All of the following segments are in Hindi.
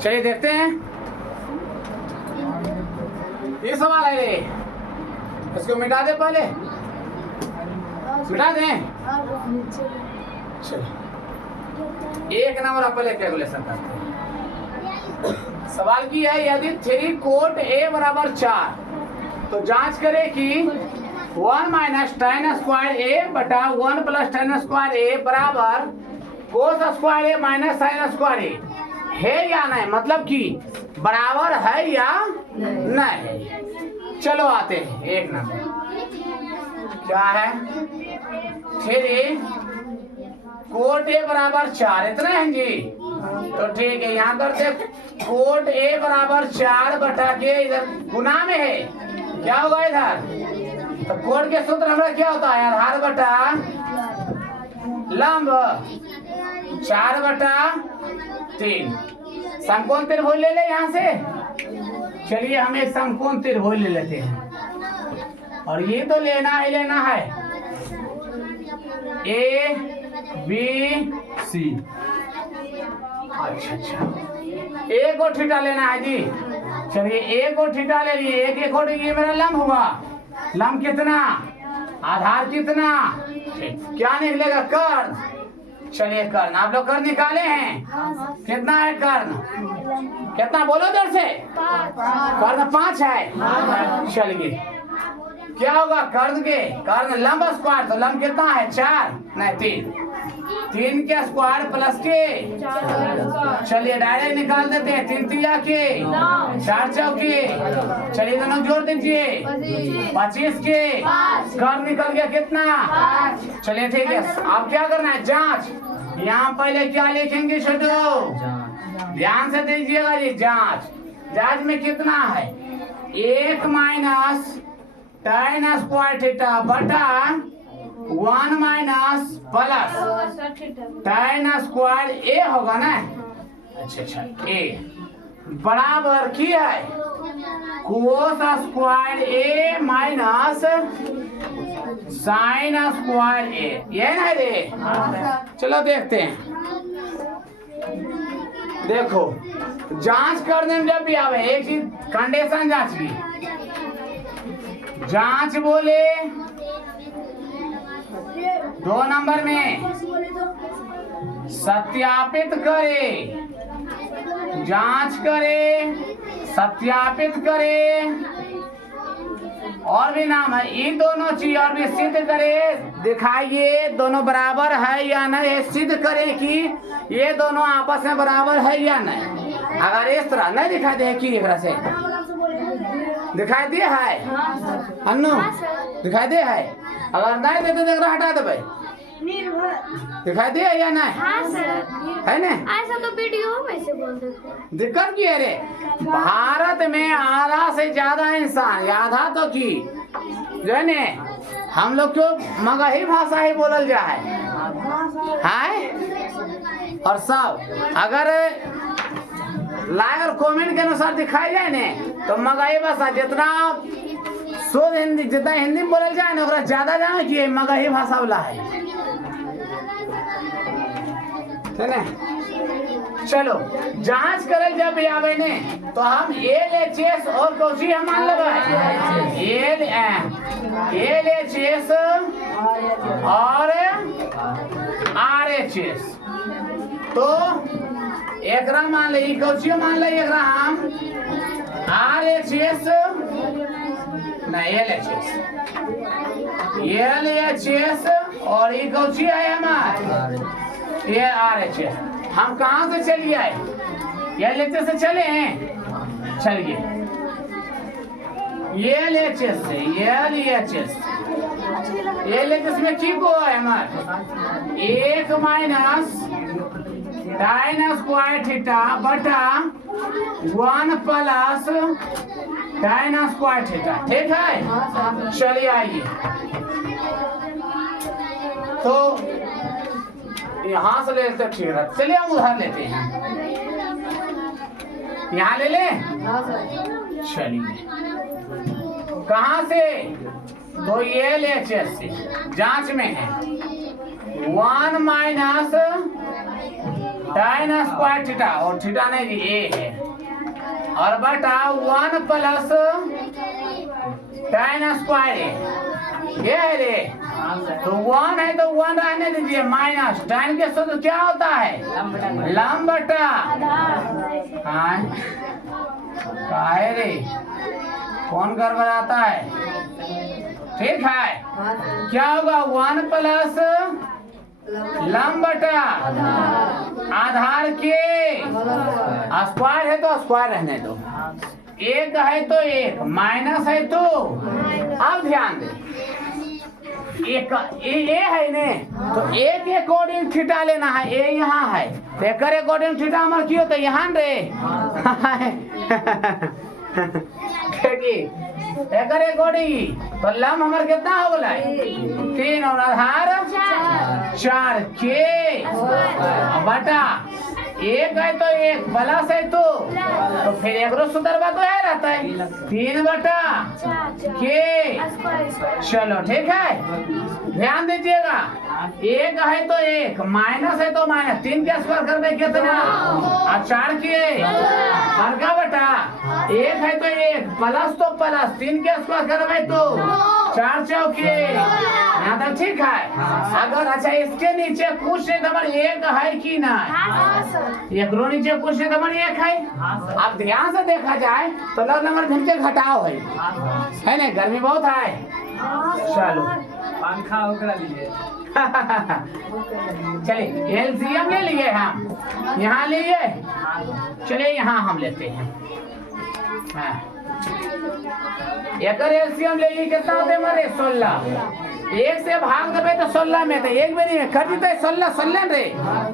चलिए देखते हैं ये सवाल है ये, इसको मिटा दे पहले, मिटा दें। चलो एक नंबर आप पहले कैलकुलेशन करते हैं। सवाल की है यदि 3 कोट a बराबर 4 तो जांच करें कि 1 माइनस tan स्क्वायर a बटा 1 प्लस tan स्क्वायर a बराबर cos square a minus sin square a है या नहीं, मतलब कि बराबर है या नहीं है। चलो आते हैं एक नंबर, क्या है 3 कोट a बराबर 4 इतना है जी। तो ठीक है, यहाँ करते कोट a बराबर 4 बटा के इधर गुना में है, क्या होगा इधर, तो कोट के सूत्र हमारा क्या होता है, आधार बटा लंब 4 बटा 3। समकोण त्रिभुज ले ले यहाँ से। चलिए हम एक समकोण त्रिभुज ले लेते हैं और ये तो लेना ही लेना है ए बी सी। अच्छा ए को थीटा लेना है जी। चलिए ए को थीटा ले लिए, एक ये मेरा लंब हुआ, लंब कितना, आधार कितना, क्या निकलेगा कर्ण। चलिए कर्ण, आप लोग कर्ण निकाले हैं, कितना है कर्ण, कितना बोलो देर से, कर्ण 5 है। चलिए क्या होगा कर्ण के, कर्ण लंब स्क्वायर, तो लंब कितना है 4 नहीं 3 के स्क्वायर प्लस के। चलिए डायरेक्ट निकाल देते हैं, 3 तिया के 4 चौके। चलिए दोनों जोड़ दीजिए 25 के, कर्ण निकल गया कितना। चलिए ठीक है, अब क्या करना है जांच। यहाँ पहले क्या लिखेंगे छोटू, ध्यान से दीजिएगा जी। जांच, जांच में कितना है 1 माइनस tan स्क्वायर थीटा बटा 1 minus plus tan square a होगा ना। अच्छा a बराबर की है cos square a minus sine square a, ये ना रे। चलो देखते हैं, देखो जांच करने में जब भी आवे एक चीज कंडीशन जांच की, जांच बोले 2 नंबर में सत्यापित करे, जांच करे, सत्यापित करे, और भी नाम है ये दोनों चीज, और भी सिद्ध करे, दिखाइए दोनों बराबर है या नहीं, सिद्ध करे कि ये दोनों आपस में बराबर है या नहीं। अगर इस तरह नहीं दिखाई दे कि एक से दिखाई दे है अन्नू, दिखाई दे है, अगर नहीं दे तो देख रहा हटा दे भाई, दिखाई दे या नहीं है ना। ऐसा तो वीडियो में से बोल देते, दिक्कत की है रे, भारत में आधा से ज्यादा इंसान, आधा तो की जो है ने हम लोग को मगही भाषा ही बोलल जा है और सब अगर लाइक और कमेंट के अनुसार दिखाई जाए ने तो मगही भाषा जितना शुद्ध हिंदी, जितना हिंदी में बोलल जाए ना ज्यादा जाने की मगही भाषा वाला है ना। चलो जांच करे जब भी आवे ने तो हम LHS और कोशी हम मान लगाए LHS और RHS, तो एकरा मान ले, कोशी मान ले, एकरा हम RHS नहीं LHS और ये कोशी है हमारे ये RHS। हम कहाँ से चलिए आए, LHS से चले हैं, चलिए LHS से LHS में ठीक हुआ है हमारे 1 माइनस tan स्क्वायर थीटा बटा 1 प्लस tan स्क्वायर थीटा, ठीक है। चलिए आइए, तो यहाँ से ले लेते, ठीक है। चलिए हम उधर लेते हैं, यहाँ ले ले। चलिए कहाँ से, तो ये LHS से जांच में है 1 माइनस tan स्क्वायर थीटा, और थीटा नहीं जी ए है, और बटा 1 प्लस tan स्क्वायर है, ये है रे। तो 1 है तो 1 रहने दीजिए, माइनस tan के सूत्र क्या होता है, लंब बटा। हाँ काहे रे, कौन गड़बड़ाता है, ठीक है। क्या होगा 1 प्लस लंब बटा आधार के, स्क्वायर है तो स्क्वायर रहने दो, एक है तो एक, माइनस है तो। अब ध्यान दे, एक ए है ने, तो ए के अकॉर्डिंग थीटा लेना है, ए यहाँ है तो एक अकॉर्डिंग थीटा हमारे की होता है यहाँ रे। एक अकॉर्डिंग तो लंब हमारे कितना हो गया, 3 और आधार 4 के बटा, एक है तो एक, प्लस है तो फिर एक सूत्र तो है रहता है 3 बटा के। चलो ठीक है, ध्यान दीजिएगा, एक है तो एक, माइनस है तो माइनस, 3 के स्क्वायर कर दे कितना, और 4 के बड़का बटा, एक है तो एक, प्लस तो प्लस, 3 के स्क्वायर करवे तो 4 चौके, यहाँ तक ठीक है। अगर अच्छा इसके नीचे कुछ नंबर एक है कि ना, एक रो नीचे कुछ नंबर एक है। अब ध्यान से देखा जाए तो लग नंबर घंटे घटाओ है ना, गर्मी बहुत है। चलो पंखा ओकरा लिए चलिए एलसीएम ले लिए हम, यहाँ लिए, चलिए यहाँ हम लेते हैं। एक एलसीएम ले लिए, कितना होते हमारे 16, एक से भाग देवे तो 16 में, तो एक बेरी में कर देते 16 रे,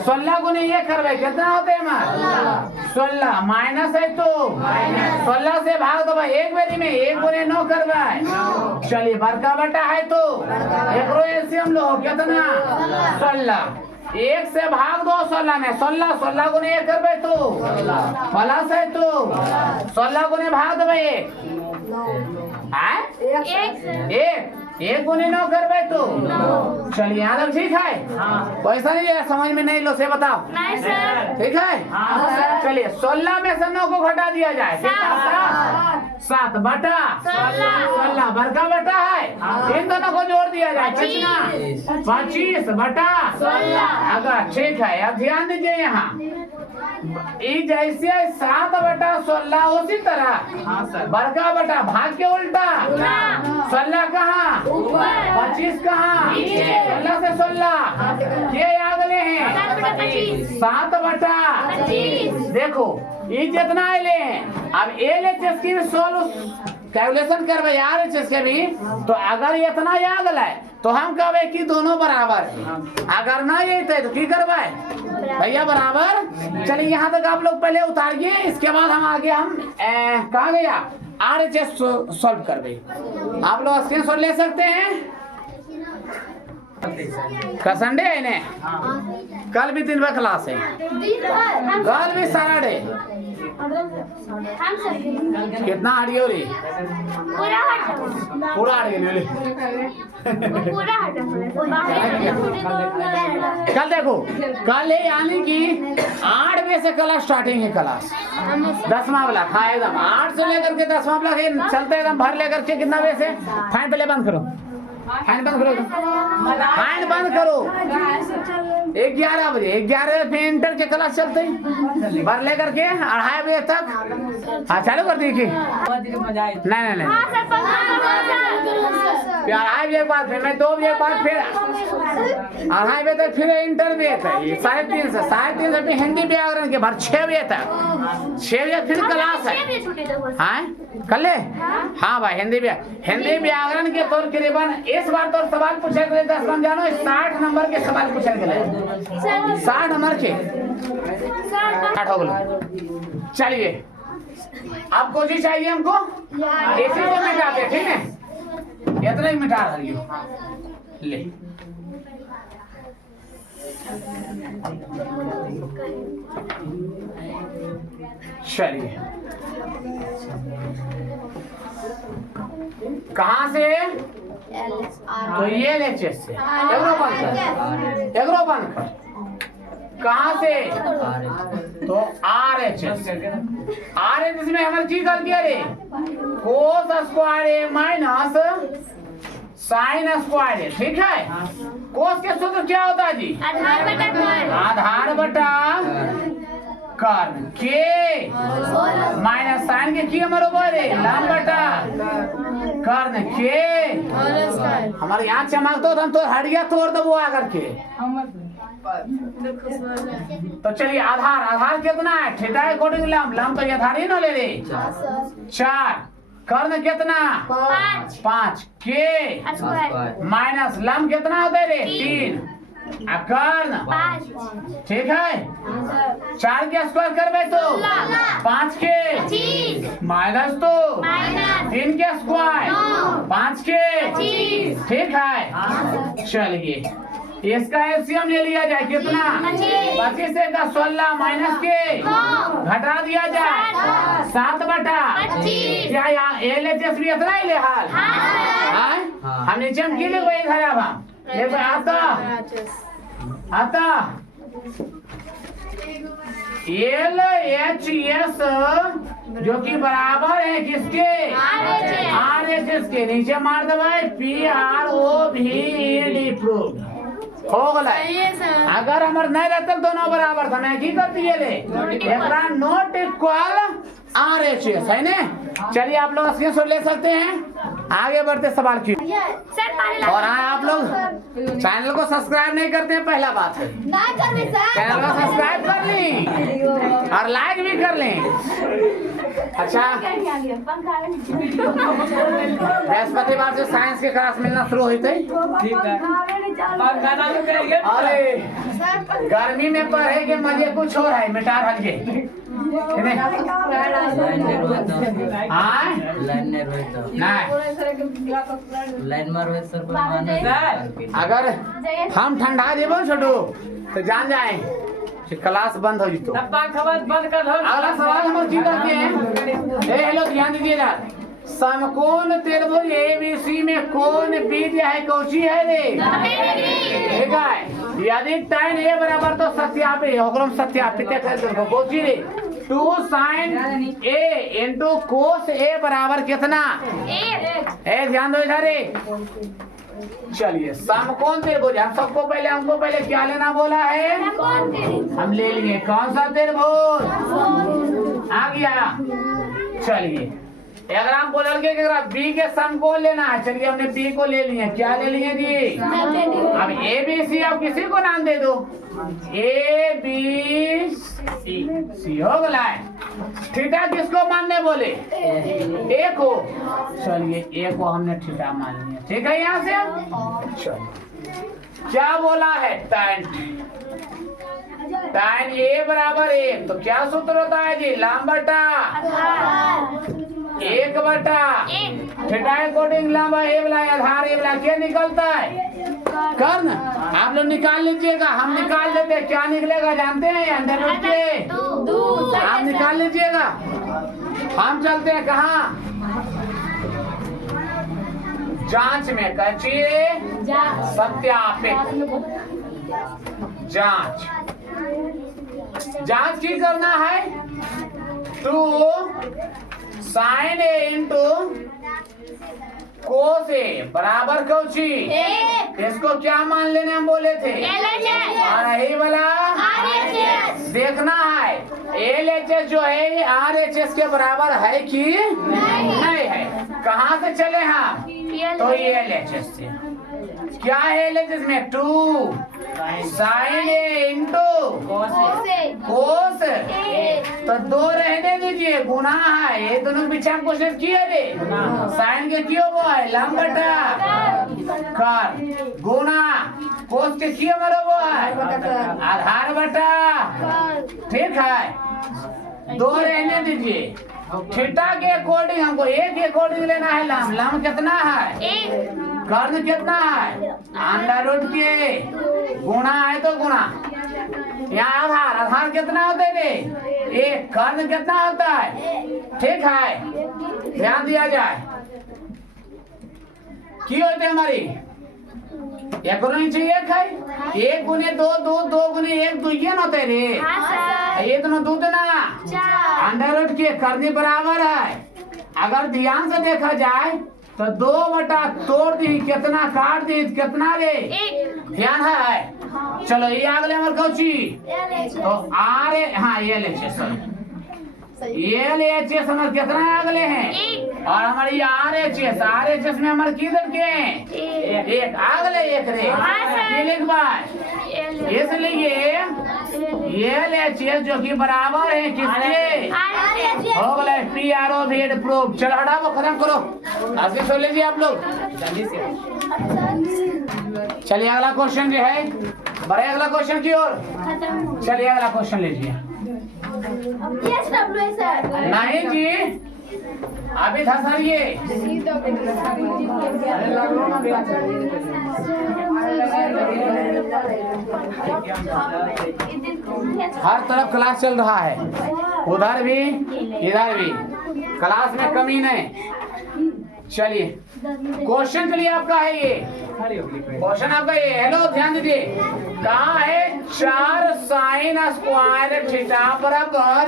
16 गुने ये करवे कितना होते हैं 16, माइनस है तो 16 से भाग दो एक बेरी में, एक गुने 9 करवे। चलिए बड़का बटा है तो एक रो एलसीएम लो, कितना 16, एक से भाग दो 16 में, 16 गुने एक करवे तो प्लस है तो 16 गुने भाग देवे एक गुने 9 करवे तो। चलिए यहाँ तक ठीक है, पैसा नहीं है, समझ में नहीं लो से बताओ, नहीं सर। ठीक है। चलिए 16 में से 9 को घटा दिया जाए, 7 बटा 16 बड़का बटा है, इन दोनों को जोड़ दिया जाए कितना 25 बटा 16। अगर ठीक है, अब ध्यान दीजिए यहाँ जैसे 7 बटा 16 उसी तरह बड़का बटा भाग के उल्टा, 16 कहाँ 25 कहाँ, 16 से 16 ये अगले हैं 7 बटा। देखो ये जितना ले, अब एलएचएस की भी कैलकुलेशन करवे आरएचएस के भी, तो अगर इतना याद लाए तो हम कहवे कि दोनों बराबर है, अगर ना ये तो की करवाए भैया बराबर। चलिए यहाँ तक आप लोग पहले उतारिए, इसके बाद हम आगे हम कहा गया आरएचएस सॉल्व करवे। आप लोग स्क्रीनशॉट ले सकते हैं। कल संडे है ने, कल भी दिन भर क्लास है, कल भी सारा डे। कितना आडियो रे, पूरा आडियो ले। कल देखो, कल है यानी कि 8 बजे से क्लास स्टार्टिंग है, क्लास 10वां वाला हाँ एकदम 8 से लेकर के 10वां वाला चलते एकदम भर लेकर के। कितना बजे से फाइन पहले बंद करो, फाइन बंद करो, फाइन बंद करो। 11 बजे 11 पे इंटर के क्लास चलते हैं, भर लेकर के 2:30 बजे तक। हाँ चालू कर दी कि नहीं 2:30 बजे बाद फिर मैं 2 बजे बाद फिर 2:30 बजे तक फिर इंटर भी है 3:30 से 3:30 से हिंदी व्याकरण के भर 6 बजे तक, 6 बजे फिर क्लास है। हाँ कल हाँ भाई हिंदी व्याकरण के तौर करीबन इस बार तो सवाल पूछे गए 10 बन जानो 60 नंबर के सवाल पूछे गए, 60 नंबर के 8 हो गए। चलिए अब कोशिश चाहिए हमको इसी को मिटाते, ठीक है इतना ही मिटा रही हो ले। चलिए कहाँ से, तो ये लेक्चर से एग्रो बंद कर, कहाँ से? तो RHS में हमारी चीज गलती है रे, कोस स्क्वायर ए माइनस साइन स्क्वायर ए, ठीक है। कोस के सूत्र क्या होता है जी? आधार बटा कर्ण। आधार बटा कर्ण के माइनस साइन के की बराबर है लंब बटा कर्ण के। हमारे यहाँ चमकता तो हम तो हड़िया तोड़ दबो आकर के। तो चलिए आधार कितना है? थीटा अकॉर्डिंग लंब तो आधार ही ना ले रे 4, कर्ण कितना? 5 के माइनस लंब कितना होता है रे 3 कर्ण 5, ठीक है। 4 के स्क्वायर करबे तो 5 के माइनस तो 3 के स्क्वायर 5 के, ठीक है। चलिए इसका एलसीएम ले लिया जाए, कितना? 25 से 16 माइनस के घटा दिया जाए 7 बटा। क्या यहाँ LHS भी इतना ही ले हाल? हम नीचे हम की लिखो एक खराब हम देखो आता LHS जो कि बराबर है किसके? RHS के। नीचे मार दो भाई PROVED प्रूफ हो गया। अगर हमारे नहीं रहते दोनों बराबर था मैं की करती है ले नॉट इक्वल RHS है ना। चलिए आप लोग स्क्रीनशॉट ले सकते हैं। आगे बढ़ते सवाल की। और हाँ आप लोग चैनल को सब्सक्राइब नहीं करते हैं, पहला बात है चैनल को सब्सक्राइब कर लें और लाइक भी कर लें। अच्छा बृहस्पतिवार से साइंस के क्लास मिलना शुरू हुई थी। अरे गर्मी में पढ़े के मजे कुछ और है, मिटार हल्के अगर हम ठंडा जेबो छोटू तो जान जाए क्लास बंद हो जितो। अगला सवाल हम की करते हैं। हेलो ध्यान दीजिएगा, समकोण त्रिभुज ABC में कोण बीज है कौची है रे? ठीक है। यदि tan A बराबर तो सत्यापित होकर सत्यापित कर कौची रे 2 sin A into cos A बराबर कितना? ए ध्यान दो इधर। चलिए समकोण त्रिभुज हमको पहले क्या लेना बोला है? हम ले लिए कौन सा त्रिभुज? आ गया। चलिए अगर हम बोल के B के समकोण लेना है, चलिए हमने B को ले लिए। क्या ले लिए जी? अब ABC आप किसी को नाम दे दो ABC हो गया। थीटा किसको मानने बोले? A को। चलिए A को हमने थीटा मान लिया, ठीक है। यहाँ से चलिए क्या बोला है? tan A बराबर 1 तो क्या सूत्र होता है जी? लंब बटा 1 बटा थीटा अकॉर्डिंग लंब A वाला आधार A वाला क्या निकलता है? कर्ण। आप लोग निकाल लीजिएगा, हम निकाल देते हैं। क्या निकलेगा जानते हैं? अंडर रूट के आप निकाल लीजिएगा। हम चलते हैं कहाँ? जांच में कचिए सत्यापित जांच की करना है 2 sin A into cos A बराबर कौची? इसको क्या मान लेने हम बोले थे? और यही वाला देखना है LHS जो है RHS के बराबर है कि नहीं है। कहाँ से चले हम? तो ये LHS से। क्या है LHS में? 2 sin A into cos तो 2 रहने दीजिए, गुना है। ये दोनों बीच हम क्वेश्चन किए रे साइन के क्यों वो है लंब बटा कर्ण गुना कोस के क्यों मरो वो है आधार बटा, ठीक है। 2 रहने दीजिए। थीटा के अकॉर्डिंग हमको A के अकॉर्डिंग लेना है लंब। लंब कितना है? कर्ण कितना है? अंडर रूट के गुणा है तो गुणा। यहाँ आधार कितना होते रे? 1। कर्ण कितना होता है? ठीक है, ध्यान दिया जाए। की होते हमारी एक गुने नीचे एक है, एक गुने दो दो, दो गुने एक, दो ये ना होते रे, हाँ सर। ये दोनों दूध ना चार। अंडर रूट के करने बराबर है। अगर ध्यान से देखा जाए तो 2 तोड़ दी कितना, काट दी कितना रे, एक। ध्यान है। चलो ये अगले हमारे कौची तो आर हाँ ये ले सॉरी ये ले हमारे कितना अगले हैं एक। और हमारी आर एच एस में हमारे किधर के हैं एक अगले एक रे ये लिख बाय इसलिए ये ले जो कि बराबर है किसके हो गए पी आर ओ वेड प्रूफ। चलो हटाओ खत्म करो आगे सो लीजिए आप लोग जल्दी से। चलिए अगला क्वेश्चन जो है बढ़े अगला क्वेश्चन की ओर। चलिए अगला क्वेश्चन लीजिए। नहीं जी अभी था सर ये हर तरफ क्लास चल रहा है, उधर भी इधर भी, क्लास में कमी नहीं। चलिए क्वेश्चन के लिए आपका है ये क्वेश्चन आपका ये। हेलो ध्यान दीजिए कहा है 4 साइन स्क्वायर थीटा बराबर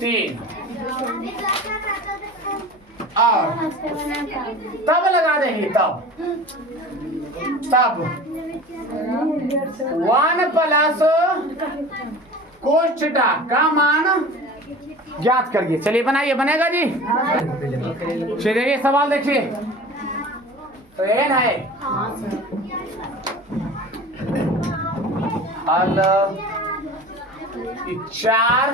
3 और तब लगा देंगे तब 1 प्लस कोस थीटा का मान ज्ञात करिए। चलिए बनाइए, बनेगा जी। चलिए सवाल देखिए तो एन है अल 4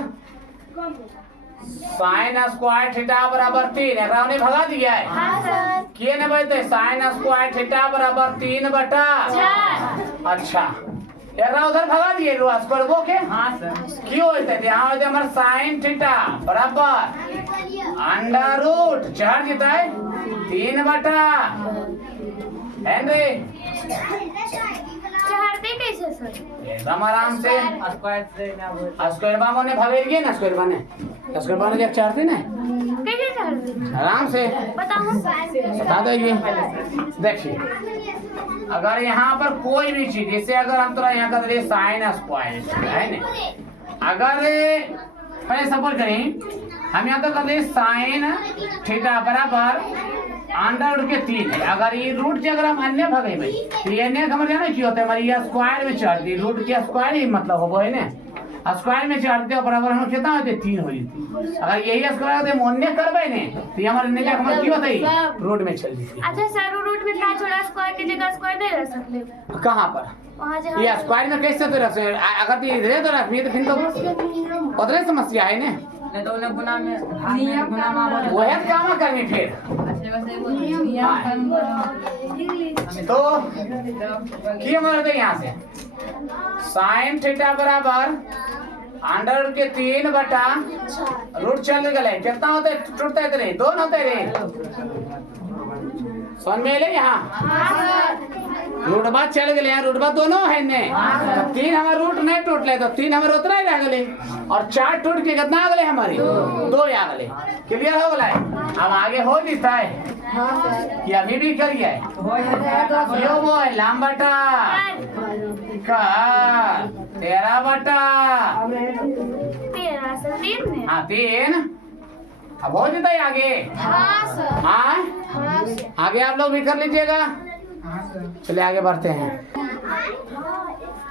साइन स्क्वायर थीटा बराबर 3 एकरा ने भगा दिया है। हाँ सर। किए ने बोलते साइन स्क्वायर थीटा बराबर 3 बटा 4। अच्छा एकरा उधर भगा दिए रो स्क्वायर वो के। हाँ सर। क्यों होते थे यहाँ होते हमारे साइन थीटा बराबर अंडर रूट 4 जीता है 3 बटा हेनरी चढ़ते कैसे सर? एकदम आराम से स्क्वायर बामो ने भगे दिए ना स्क्वायर बाने जब चाहते ना कैसे चढ़ते? आराम से बताओ। बता देंगे। देखिए अगर यहाँ पर कोई भी चीज जैसे अगर हम थोड़ा यहाँ कर साइन स्क्वायर है ना, अगर पहले सपोज करें हम यहाँ तो कर रहे साइन थीटा बराबर अंडर रूट के 3 है। अगर ये रूट के अगर हम अन्य भगे भाई तो ये अन्य समझ जाना क्यों होता है हमारी ये स्क्वायर में चढ़ती रूट के स्क्वायर ही मतलब हो है ना स्क्वायर में चढ़ते हो बराबर हम कितना होते 3 हो जाती। अगर यही स्क्वायर होते हम अन्य करबे ने तो हमारे नीचे हमारे क्यों होता है रूट में चल जाती। अच्छा सर रूट में क्या छोड़ा स्क्वायर की जगह स्क्वायर नहीं रख सकते कहाँ पर वहाँ जहाँ ये स्क्वायर में कैसे तो रख अगर तो इधर तो रखनी तो फिर तो उधर समस्या है ना तो उन्हें गुना में वह काम करनी फिर तो की हमारे यहाँ से साइन थीटा बराबर अंडर रूट के 3 बटा रूट चल गए कितना होते टूटते थे 2 होते रे समझ में ले यहाँ रूटबा चल गए हैं रूटबा दोनों है ने 3 हमारे रूट नहीं टूटले तो 3 हमारे उतना ही रह गए और 4 टूट के कितना आ गए हमारे 2 आ गए। क्लियर हो गए अब आगे हो जीता है कि अभी भी करिए यो वो है लाम बटा का 13 बटा 13 से 3 में। हाँ 3 अब हो जाता है आगे। हाँ सर। हाँ आगे आप लोग भी कर लीजिएगा। चलिए आगे बढ़ते हैं।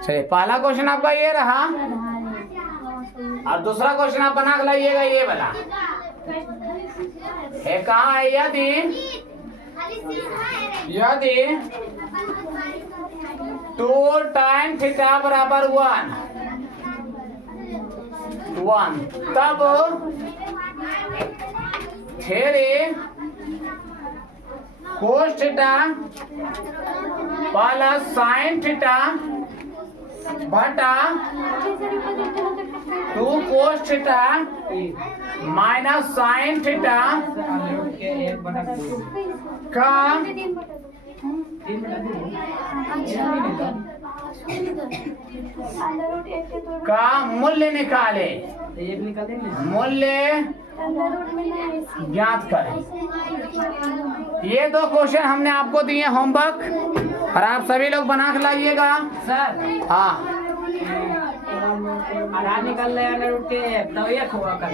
चलिए पहला क्वेश्चन आपका ये रहा और दूसरा क्वेश्चन आप बना के लाइएगा ये वाला है कहाँ है यदि 2 टाइम थीटा बराबर 1 तब there cos theta plus sine theta बटा 2 cos theta minus sine theta का का मूल्य निकाले, मूल्य ज्ञात करें। ये दो क्वेश्चन हमने आपको दिए होमवर्क और आप सभी लोग बना के लाइएगा। सर हाँ आधार निकाल ले अंडर रूट के तो ये होगा कर